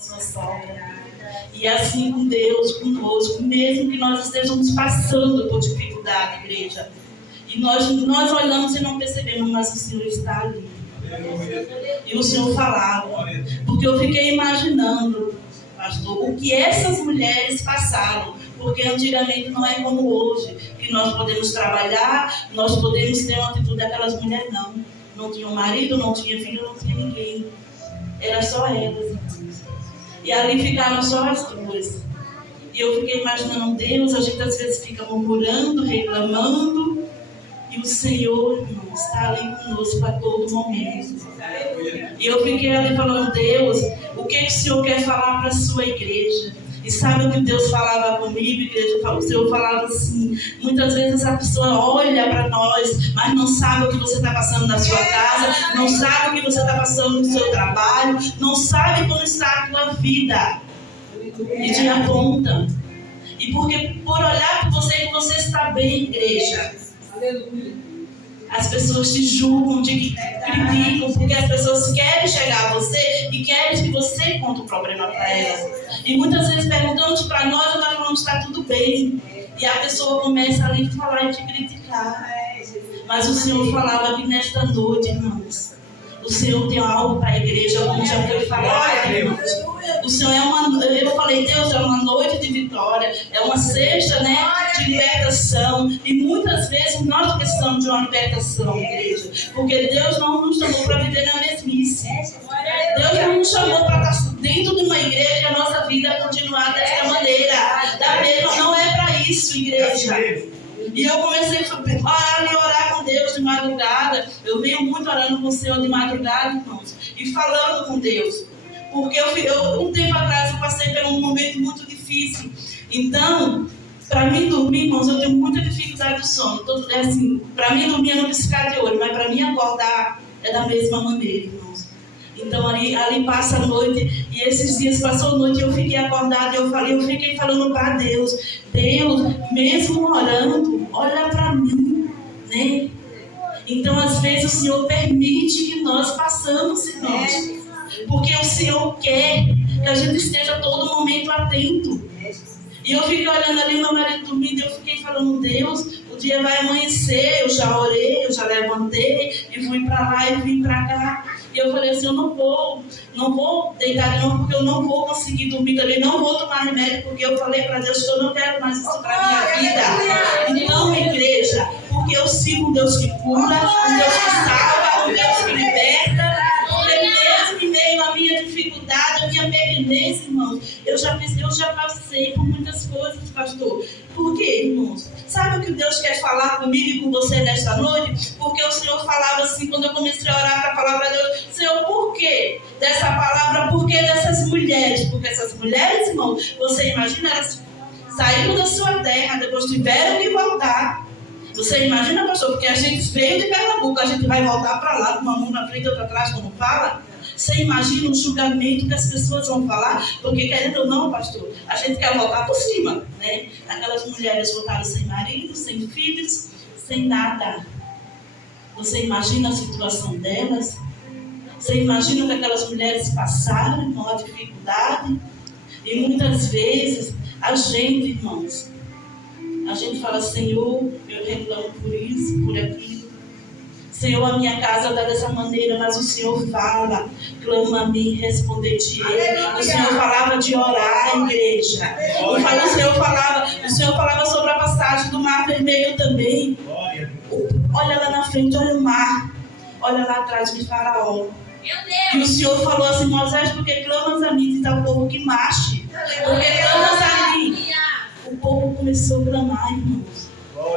sua sogra. E assim com Deus, conosco, mesmo que nós estejamos passando por dificuldade, igreja. E nós olhamos e não percebemos, mas o Senhor está ali. E o Senhor falava. Porque eu fiquei imaginando, pastor, o que essas mulheres passaram. Porque antigamente não é como hoje, que nós podemos trabalhar, nós podemos ter uma atitude daquelas mulheres, não. Não tinha marido, não tinha filho, não tinha ninguém. Era só elas. E ali ficaram só as duas. E eu fiquei imaginando, Deus, a gente às vezes fica murmurando, reclamando, e o Senhor, irmão, está ali conosco a todo momento. E eu fiquei ali falando, Deus, o que o Senhor quer falar para a sua igreja? E sabe o que Deus falava comigo, igreja? O Senhor falava assim, muitas vezes a pessoa olha para nós, mas não sabe o que você está passando na sua casa, não sabe o que você está passando no seu trabalho, não sabe como está a tua vida. E te aponta. E porque por olhar para você, que você está bem, igreja. Aleluia. As pessoas te julgam, te criticam, porque as pessoas querem chegar a você e querem que você conte o problema para elas. E muitas vezes perguntamos para nós, nós falamos que está tudo bem. E a pessoa começa ali a falar e te criticar. Mas o Senhor falava que nesta noite, irmãos, o Senhor tem algo para a igreja, como já foi falado, irmãos. O Senhor eu falei, Deus, é uma noite de vitória, é uma sexta, né, de libertação. E muitas vezes nós precisamos de uma libertação, igreja. Porque Deus não nos chamou para viver na mesmice. Deus não nos chamou para estar dentro de uma igreja e a nossa vida continuar desta maneira. Da mesma, não é para isso, igreja. E eu comecei a orar com Deus de madrugada. Eu venho muito orando com o Senhor de madrugada, irmãos. E falando com Deus. Porque um tempo atrás eu passei por um momento muito difícil. Então, para mim dormir, irmãos, eu tenho muita dificuldade do sono. Assim, para mim dormir eu não piscar de olho, mas para mim acordar é da mesma maneira, irmãos. Então ali passa a noite, e esses dias passou a noite e eu fiquei acordada, eu fiquei falando para Deus, mesmo orando, olha para mim, né? Então às vezes o Senhor permite que nós passamos, irmãos. Porque o Senhor quer que a gente esteja a todo momento atento. E eu fiquei olhando ali, meu marido dormindo, e eu fiquei falando, Deus, o dia vai amanhecer, eu já orei, eu já levantei, e fui para lá e vim para cá. E eu falei assim, eu não vou deitar de novo, porque eu não vou conseguir dormir também, não vou tomar remédio, porque eu falei para Deus que eu não quero mais isso para minha vida. Então, igreja, porque eu sigo um Deus que cura, um Deus que salva, um Deus que liberta. Mesmo em meio à minha dificuldade, à minha pequenez, irmãos, eu já passei por muitas coisas, pastor. Por quê, irmãos? Sabe o que Deus quer falar comigo e com você nesta noite? Porque o Senhor falava assim, quando eu comecei a orar para falar para Deus, Senhor, por quê dessa palavra? Por que dessas mulheres? Porque essas mulheres, irmãos, você imagina, elas saíram da sua terra, depois tiveram que voltar. Você imagina, pastor, porque a gente veio de Pernambuco, a gente vai voltar para lá, com uma mão na frente e outra atrás, como fala. Você imagina o julgamento que as pessoas vão falar, porque querendo ou não, pastor, a gente quer voltar por cima, né? Aquelas mulheres voltaram sem marido, sem filhos, sem nada. Você imagina a situação delas? Você imagina o que aquelas mulheres passaram com a dificuldade? E muitas vezes, a gente, irmãos, a gente fala, Senhor, eu reclamo por isso, por aquilo. Senhor, a minha casa está dessa maneira, mas o Senhor fala, clama a mim, responder-te-ei. O Senhor falava de orar, igreja. O Senhor falava sobre a passagem do Mar Vermelho também. Olha lá na frente, olha o mar. Olha lá atrás de Faraó. E o Senhor falou assim, Moisés, porque clamas a mim, diz ao povo que marche. Porque clamas a mim. O povo começou a clamar, irmãos.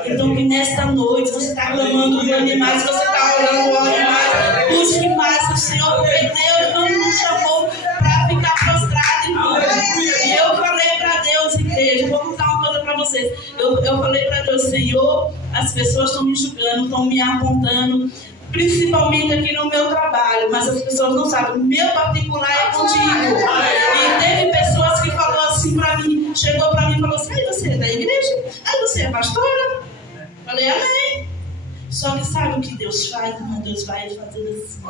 Então que nesta noite você está clamando, clame mais, você está orando, ore mais, busque mais o Senhor, porque Deus não nos chamou para ficar prostrado, irmão. E eu falei para Deus, igreja, vou contar uma coisa para vocês. Eu falei para Deus, Senhor, as pessoas estão me julgando, estão me apontando, principalmente aqui no meu trabalho, mas as pessoas não sabem, o meu particular é contigo. E teve pessoas que falaram assim para mim, chegou para mim e falou assim, você é da igreja? Você é pastora? Falei, amém. Só que sabe o que Deus faz, irmão? Deus vai fazendo assim.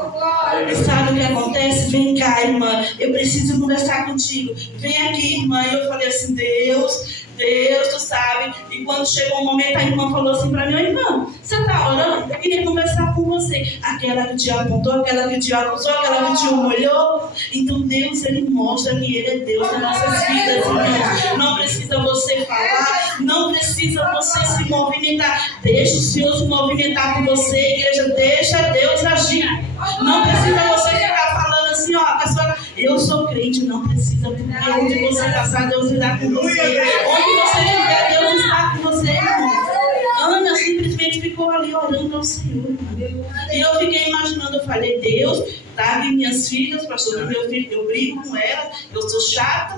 E sabe o que acontece? Vem cá, irmã, eu preciso conversar contigo. Vem aqui, irmã. E eu falei assim, Deus, tu sabe. E quando chegou o momento, a irmã falou assim para mim, irmã, você está orando? Eu queria conversar com você. Aquela que te apontou, aquela que te acusou, aquela que te humilhou. Então Deus, Ele mostra que Ele é Deus nas nossas vidas, irmãos. Não precisa você falar, não precisa você se movimentar. Deixa o Senhor se movimentar por você, igreja. Deixa Deus agir. Não precisa você ficar falando assim, ó, eu sou crente, não precisa, porque onde você passar, Deus irá com você. Onde você estiver, Deus está com você, irmão. Ana simplesmente ficou ali orando ao Senhor. E eu fiquei imaginando, eu falei, Deus, tá aqui minhas filhas, pastor, meu filho, eu brigo com ela, eu sou chata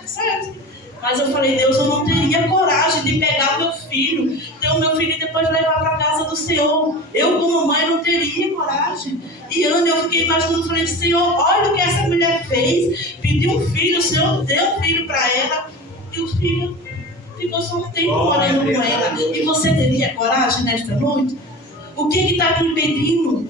de certo. Mas eu falei, Deus, eu não teria coragem de pegar o meu filho, ter o meu filho e depois levar para a casa do Senhor. Eu, como mãe, não teria coragem. E Ana, eu fiquei imaginando, falei, Senhor, olha o que essa mulher fez. Pediu um filho, o Senhor deu um filho para ela, e o filho ficou só um tempo morando com ela. E você teria coragem nesta noite? O que está me impedindo?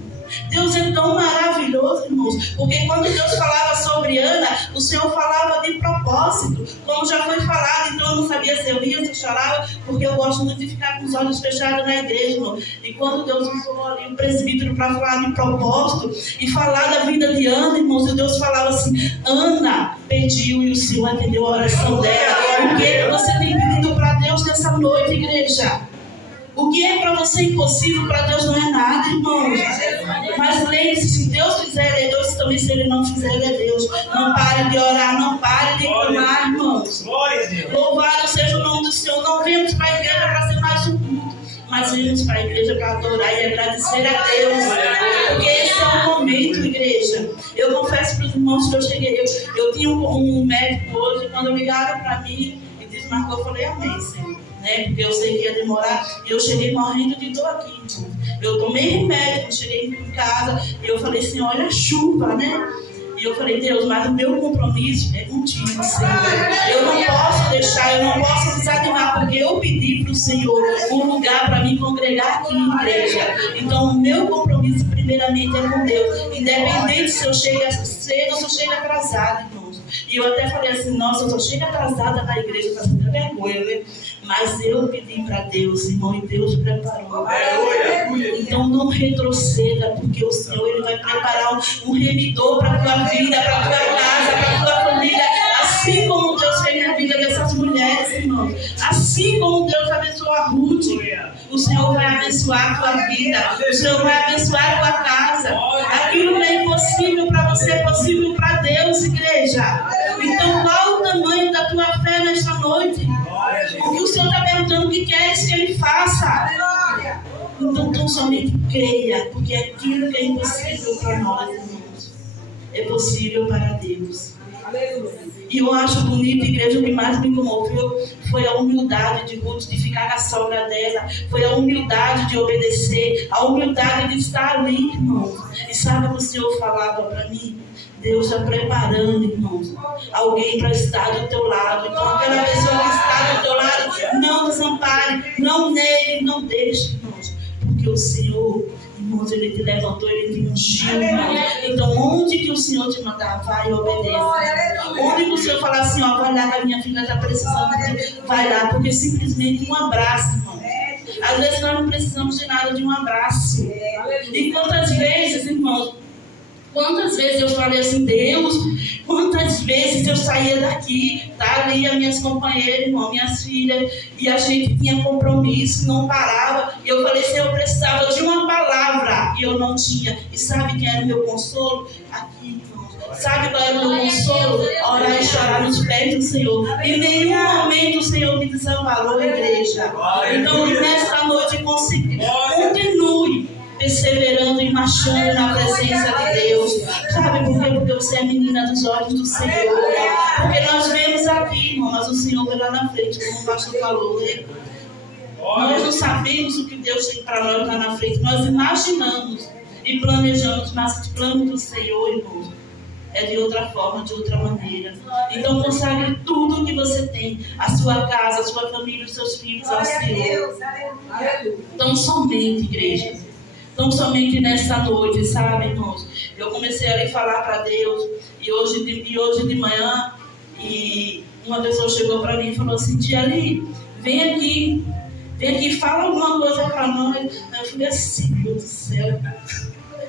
Deus é tão maravilhoso, irmãos, porque quando Deus falava sobre Ana, o Senhor falava de propósito, como já foi falado. Então eu não sabia se eu ria, se eu chorava, porque eu gosto muito de ficar com os olhos fechados na igreja, irmão. E quando Deus usou ali o presbítero para falar de propósito e falar da vida de Ana, irmãos, e Deus falava assim, Ana pediu e o Senhor atendeu a oração dela. O que você tem pedido para Deus nessa noite, igreja? O que é para você impossível, para Deus não é nada, irmãos. Mas lembre-se, se Deus fizer, Ele é Deus, também se Ele não fizer, Ele é Deus. Não pare de orar, não pare de clamar, irmãos. Louvado seja o nome do Senhor. Não viemos para a igreja para ser mais um culto, mas viemos para a igreja para adorar e agradecer a Deus. Porque esse é o momento, igreja. Eu confesso para os irmãos que eu cheguei. Eu tinha um médico hoje, quando ligaram para mim e desmarcou, eu falei, amém, Senhor. Porque eu sei que ia demorar, e eu cheguei morrendo de dor aqui, então. Eu tomei remédio, cheguei em casa, e eu falei assim, olha a chuva, né? E eu falei, Deus, mas o meu compromisso é contigo, Senhor. Eu não posso deixar, eu não posso desanimar, porque eu pedi para o Senhor um lugar para me congregar aqui em igreja. Então, o meu compromisso, primeiramente, é com Deus. Independente se eu chego cedo ou se eu chego atrasado, irmãos. E eu até falei assim, nossa, eu só chego atrasada na igreja, está sendo vergonha, né? Mas eu pedi para Deus, irmão, e Deus preparou. Então não retroceda, porque o Senhor Ele vai preparar um remidor para a tua vida, para a tua casa, para a tua família. Assim como Deus fez na vida dessas mulheres, irmão. Assim como Deus abençoou a Ruth, o Senhor vai abençoar a tua vida. O Senhor vai abençoar a tua casa. Aquilo que é impossível para você é possível para Deus, igreja. Então qual o tamanho da tua fé nesta noite? Porque o Senhor está perguntando o que queres que Ele faça. Então tão somente creia, porque aquilo que é impossível para nós, irmãos, é possível para Deus. E eu acho bonito, igreja, o que mais me comoveu foi a humildade de Ruth, de ficar na sogra dela, foi a humildade de obedecer, a humildade de estar ali, irmãos. E sabe o que o Senhor falava para mim? Deus está preparando, irmãos, alguém para estar do teu lado. Então aquela pessoa que está do teu lado, não desampare, não negue, não deixe, irmãos, porque o Senhor, irmãos, Ele te levantou, Ele te ungiu, irmãos. Então onde que o Senhor te mandar, vai e obedeça. Onde que o Senhor falar assim, ó, vai lá que a minha filha está precisando, vai lá, porque simplesmente um abraço, irmão. Às vezes nós não precisamos de nada de um abraço. E quantas vezes, irmãos, quantas vezes eu falei assim, Deus, quantas vezes eu saía daqui, tá ali as minhas companheiras, irmão, minhas filhas, e a gente tinha compromisso, não parava, e eu falei assim, eu precisava de uma palavra, e eu não tinha. E sabe quem era o meu consolo? Aqui, irmão. Sabe qual era o meu consolo? Orar e chorar nos pés do Senhor. Em nenhum momento o Senhor me desamparou, igreja. Então, nesta noite, continue perseverando e marchando na presença de Deus. Sabe por quê? Porque você é menina dos olhos do Senhor. Porque nós vemos aqui, irmão, mas o Senhor vê lá na frente, como o pastor falou, né? Nós não sabemos o que Deus tem para nós lá na frente. Nós imaginamos e planejamos, mas o plano do Senhor, irmão, é de outra forma, de outra maneira. Então consagre tudo que você tem, a sua casa, a sua família, os seus filhos ao Senhor. Então somente, igreja, então somente nessa noite, sabe, irmãos? Eu comecei a falar para Deus, e hoje de manhã, e uma pessoa chegou para mim e falou assim: Tia Ali, vem aqui, fala alguma coisa para nós. Eu falei assim: meu Deus do céu,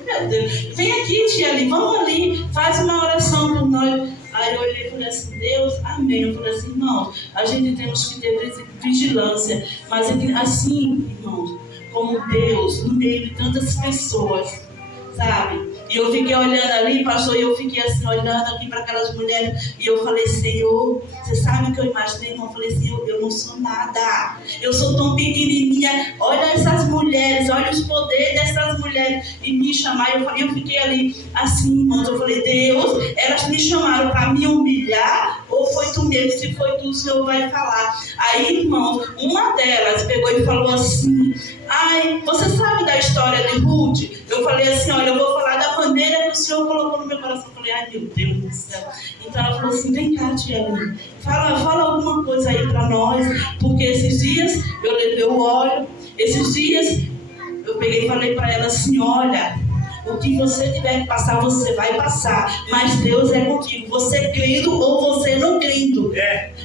meu Deus, vem aqui, Tia Ali, vamos ali, faz uma oração por nós. Aí eu olhei e falei assim: Deus, amém. Eu falei assim: irmãos, a gente temos que ter vigilância, mas assim, irmãos, como Deus, no meio de tantas pessoas, sabe? E eu fiquei olhando ali, pastor, e eu fiquei assim, olhando aqui para aquelas mulheres, e eu falei: Senhor, você sabe o que eu imaginei, irmão? Eu falei: Senhor, eu não sou nada, eu sou tão pequenininha, olha essas mulheres, olha os poderes dessas mulheres, e me chamaram, eu fiquei ali assim, irmãos, eu falei: Deus, elas me chamaram para me humilhar, ou foi tu mesmo? Se foi tu, o Senhor vai falar. Aí, irmãos, uma delas pegou e falou assim: ai, você sabe da história de Ruth? Eu falei assim: olha, eu vou falar da maneira que o Senhor colocou no meu coração. Eu falei: ai, meu Deus do céu. Então ela falou assim: vem cá, Tia Ali, fala alguma coisa aí para nós, porque esses dias eu levei o óleo, esses dias eu peguei e falei para ela assim: olha, o que você tiver que passar, você vai passar, mas Deus é contigo, você crendo ou você não crendo.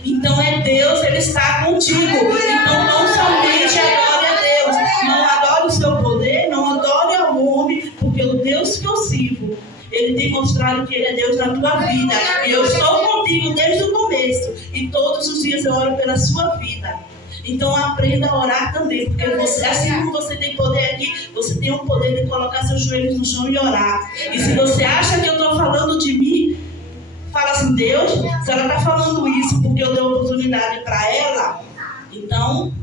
Então é Deus, Ele está contigo. Então não somente adore a Deus, não adore o seu poder, não adore ao homem, porque o Deus que eu sirvo, Ele tem mostrado que Ele é Deus na tua vida, e eu estou contigo desde o começo, e todos os dias eu oro pela sua vida. Então aprenda a orar também, porque você, assim como você tem poder aqui, você tem o poder de colocar seus joelhos no chão e orar. E se você acha que eu estou falando de mim, fala assim: Deus, se ela está falando isso porque eu dei oportunidade para ela, então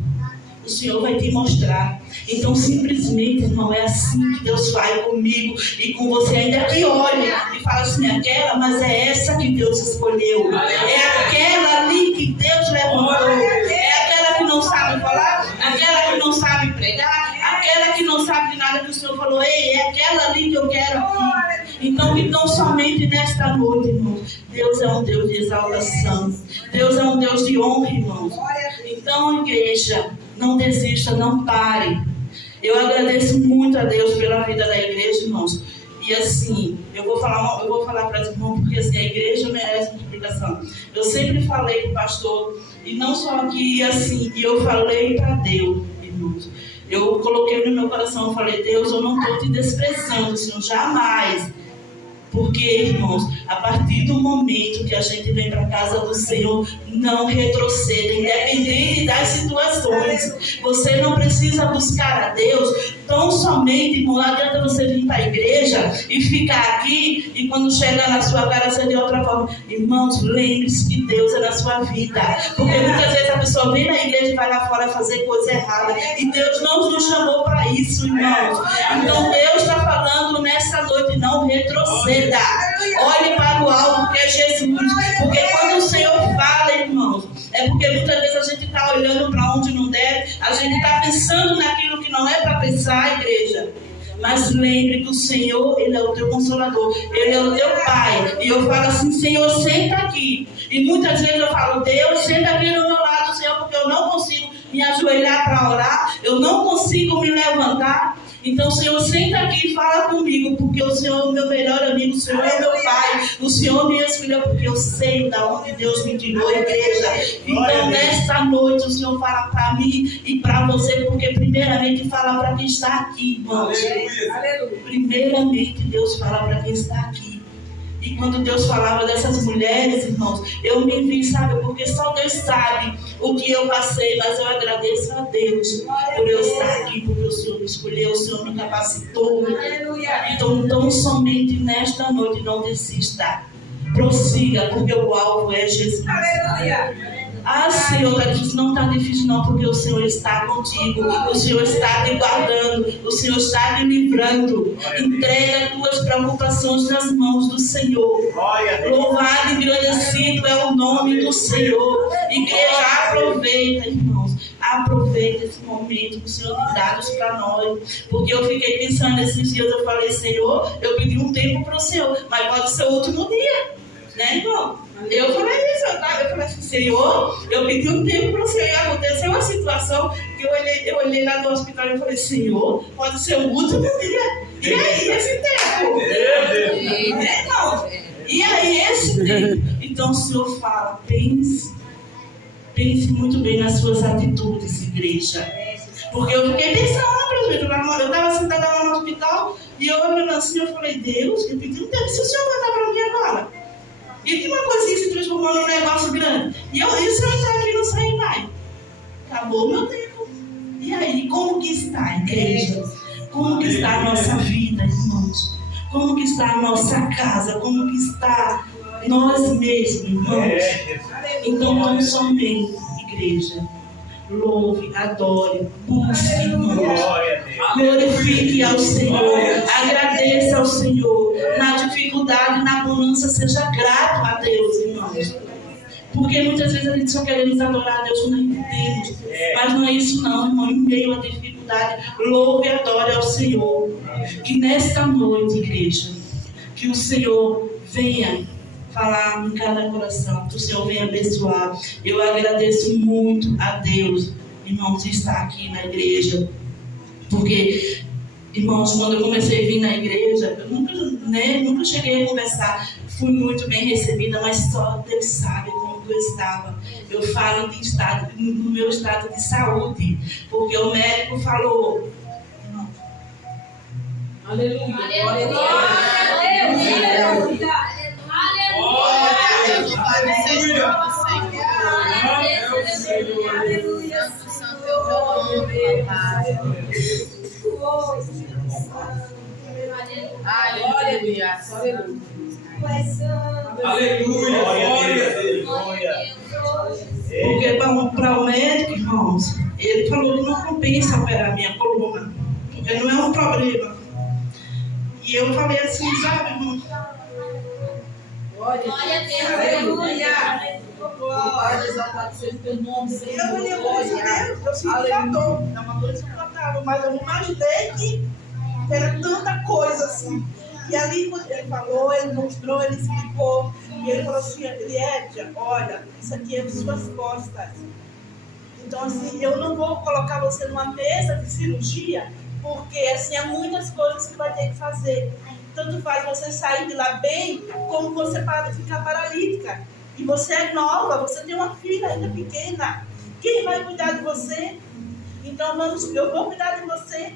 o Senhor vai te mostrar. Então simplesmente, irmão, é assim que Deus faz comigo e com você, ainda que olhe e fala assim: aquela, mas é essa que Deus escolheu, é aquela ali que Deus levantou, é aquela que não sabe falar, aquela que não sabe pregar, aquela que não sabe de nada, que o Senhor falou: ei, é aquela ali que eu quero aqui. Então somente nesta noite, irmãos, Deus é um Deus de exaltação, Deus é um Deus de honra, irmãos. Então, igreja, não desista, não pare. Eu agradeço muito a Deus pela vida da igreja, irmãos. E assim, eu vou falar para os irmãos, porque assim, a igreja merece multiplicação. Eu sempre falei para o pastor, e não só aqui, assim, e eu falei para Deus, irmãos. Eu coloquei no meu coração, eu falei: Deus, eu não estou te desprezando, Senhor, jamais. Porque, irmãos, a partir do momento que a gente vem para a casa do Senhor, não retroceda, independente das situações. Você não precisa buscar a Deus tão somente, irmão. Não adianta você vir para a igreja e ficar aqui, e quando chegar na sua cara ser de outra forma. Irmãos, lembre-se que Deus é na sua vida. Porque muitas vezes a pessoa vem na igreja e vai lá fora fazer coisa errada. E Deus não nos chamou para isso, irmãos. Então Deus está falando nessa noite: não retroceda. Olhe para o alto, que é Jesus. Porque quando o Senhor fala, irmãos, é porque muitas vezes a gente está olhando para onde não deve, a gente está pensando naquilo que não é para pensar, igreja. Mas lembre que o Senhor, Ele é o teu consolador, Ele é o teu Pai. E eu falo assim: Senhor, senta aqui. E muitas vezes eu falo: Deus, senta aqui do meu lado, Senhor, porque eu não consigo me ajoelhar para orar, eu não consigo me levantar. Então, Senhor, senta aqui e fala comigo, porque o Senhor é o meu melhor amigo, o Senhor é o meu Pai, o Senhor me escolheu, porque eu sei de onde Deus me tirou, igreja. Então, nesta noite, o Senhor fala para mim e para você, porque primeiramente fala para quem está aqui, irmãos. Primeiramente, Deus fala para quem está aqui. E quando Deus falava dessas mulheres, irmãos, eu me vi, sabe? Porque só Deus sabe o que eu passei, mas eu agradeço a Deus por eu estar aqui, porque o Senhor me escolheu, o Senhor me capacitou. Então somente nesta noite não desista. Prossiga, porque o alvo é Jesus. Ah, Senhor, não está difícil não, porque o Senhor está contigo, o Senhor está te guardando, o Senhor está te livrando. Entrega as tuas preocupações nas mãos do Senhor. Louvado e engrandecido é o nome do Senhor. Igreja, aproveita, irmãos. aproveita esse momento que o Senhor tem dado para nós. Porque eu fiquei pensando esses dias, eu falei, Senhor, eu pedi um tempo para o Senhor, mas pode ser o último dia, né, irmão? Eu falei isso, eu falei assim, Senhor, eu pedi um tempo para o Senhor, e aconteceu uma situação que eu olhei lá do hospital e falei, Senhor, pode ser o último dia. E aí, esse tempo? Né, irmão? E aí, esse tempo? Então o Senhor fala, pense muito bem nas suas atitudes, igreja. Porque eu fiquei pensando, por exemplo, eu estava sentada lá no hospital e eu olhando assim, eu falei, Deus, eu pedi um tempo, se o Senhor voltar para mim agora. E que uma coisinha se transformou num negócio grande. E se eu entrar aqui não sair mais? Acabou o meu tempo. E aí, como que está a igreja? Como que está a nossa vida, irmãos? Como que está a nossa casa? Como que está nós mesmos, irmãos? Então, não somente igreja. Louve, adore, busque, irmãos. Glorifique ao Senhor. Agradeça ao Senhor. Na dificuldade, na bonança, seja grato a Deus, irmãos. Porque muitas vezes a gente só queremos adorar a Deus quando entendemos. Mas não é isso não, irmão. Em meio à dificuldade, louve e adore ao Senhor. Que nesta noite, igreja, que o Senhor venha falar em cada coração, que o Senhor venha abençoar. Eu agradeço muito a Deus, irmãos, de estar aqui na igreja. Porque, irmãos, quando eu comecei a vir na igreja, eu nunca cheguei a conversar. Fui muito bem recebida, mas só Deus sabe como eu estava. Eu falo do meu estado de saúde, porque o médico falou. Aleluia. Aleluia. Porque para o médico, irmãos, ele falou que não compensa operar minha coluna, porque não é um problema. E eu falei assim, sabe, irmão? Glória a Deus. Aleluia. Glória, exaltado seja o teu nome, Senhor. Eu olhei eu senti a dor. É uma dor insuportável, mas eu não imaginei que era tanta coisa assim. E ali, quando ele falou, ele mostrou, ele explicou. E ele falou assim, Eliédia, olha, isso aqui é de suas costas. Então, assim, eu não vou colocar você numa mesa de cirurgia, porque, assim, há muitas coisas que vai ter que fazer. Tanto faz você sair de lá bem, como você pode ficar paralítica. E você é nova, você tem uma filha ainda pequena. Quem vai cuidar de você? Então, eu vou cuidar de você.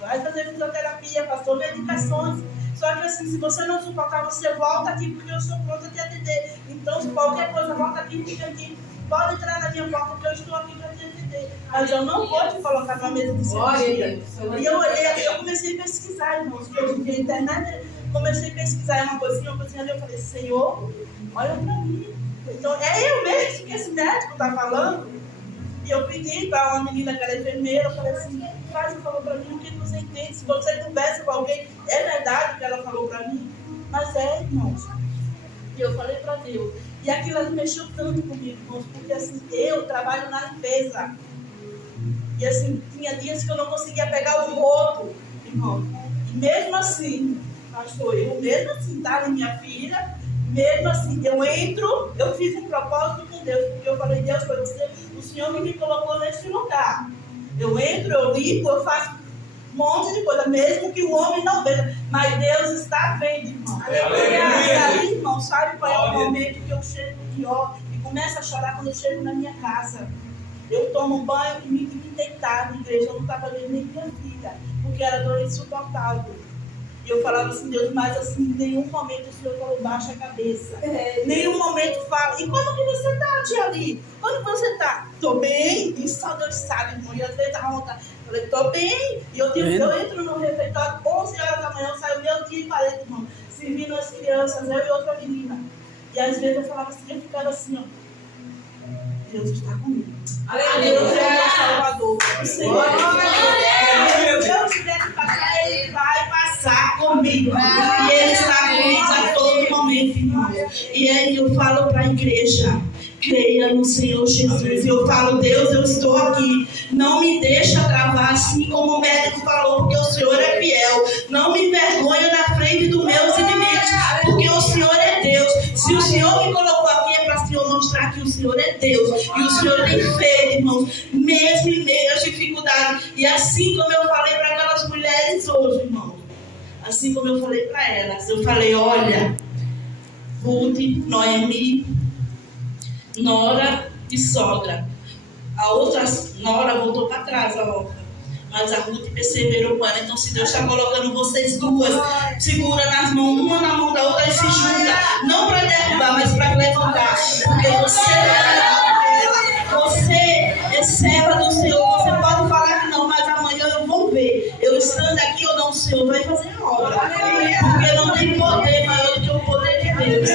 Vai fazer fisioterapia, passou medicações. Só que assim, se você não suportar, você volta aqui, porque eu estou pronta a te atender. Então, se qualquer coisa, volta aqui, fica aqui. Pode entrar na minha porta, porque eu estou aqui para te atender. Mas eu não vou te colocar numa mesa de cirurgia. E eu olhei, eu comecei a pesquisar, irmãos, que hoje em dia a internet, comecei a pesquisar uma coisinha ali, eu falei, Senhor, olha para mim. Então, é eu mesmo que esse médico está falando. E eu pedi para uma menina que era enfermeira, eu falei assim, faz um favor para mim, o que você entende? Se você conversa com alguém, é verdade o que ela falou para mim? Mas é, irmãos. E eu falei para Deus. E aquilo ali mexeu tanto comigo, irmãos, porque assim, eu trabalho na limpeza. E assim, tinha dias que eu não conseguia pegar o rodo, irmão. E mesmo assim, pastor, eu mesmo assim, tá, minha filha, mesmo assim, eu fiz um propósito com Deus, porque eu falei, Deus, foi você, o Senhor que me colocou nesse lugar. Eu entro, eu limpo, eu faço um monte de coisa, mesmo que o homem não veja, mas Deus está vendo, irmão. E aí, irmão, sabe qual é o momento que eu chego de ó e começo a chorar quando eu chego na minha casa? Eu tomo banho e me deitar na igreja, eu não estava vendo nem minha filha, porque era dor insuportável. E eu falava assim, Deus, mas assim, em nenhum momento o Senhor falou, baixa a cabeça. Nenhum momento fala, e como que você está, tia ali? Como você está? Estou bem, e só Deus sabe, irmão. E às vezes estava vontade. Eu falei, estou bem. E eu entro no refeitório, 11 horas da manhã, eu saio meu dia e parei, irmão, servindo as crianças, eu e outra menina. E às vezes eu falava assim, eu ficava assim, ó. Deus está comigo. Aleluia. Deus é o Salvador. O Senhor. Se eu tiver que passar, Ele vai passar comigo. E Ele está comigo a todo momento, irmão. E aí eu falo para a igreja que Creia no Senhor Jesus. E eu falo, Deus, eu estou aqui. Não me deixa travar, assim como o médico falou, porque o Senhor é fiel. Não me envergonha na frente dos meus inimigos, porque o Senhor é Deus. Se o Senhor me colocou aqui, é para o Senhor mostrar que o Senhor é Deus. E o Senhor tem feito, irmãos, mesmo em meio às dificuldades. E assim como eu falei para aquelas mulheres hoje, irmãos, assim como eu falei para elas, eu falei, olha, Ruth, Noemi, nora e sogra. A outra nora voltou para trás, a outra. Mas a Ruth perseverou com ela. Então, se Deus está colocando vocês duas, segura nas mãos, uma na mão da outra e se junta. Não para derrubar, mas para levantar. Porque você é serva do Senhor. Você pode falar que não, mas amanhã eu vou ver. Eu estando aqui ou não, o Senhor vai fazer a obra. Porque não tem poder maior do que o poder de Deus.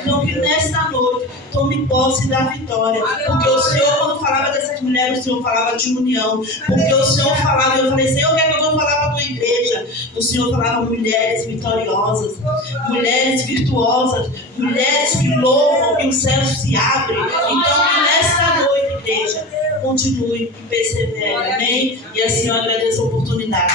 Então, que nesta noite tome posse da vitória. Porque o Senhor, quando falava dessas mulheres, o Senhor falava de união. Porque o Senhor falava, eu falei, Senhor, o que é que eu vou falar para a tua igreja? O Senhor falava mulheres vitoriosas, mulheres virtuosas, mulheres que louvam e o céu se abre. Então, que nesta noite, igreja, continue e persevere. Amém? E assim eu agradeço a oportunidade.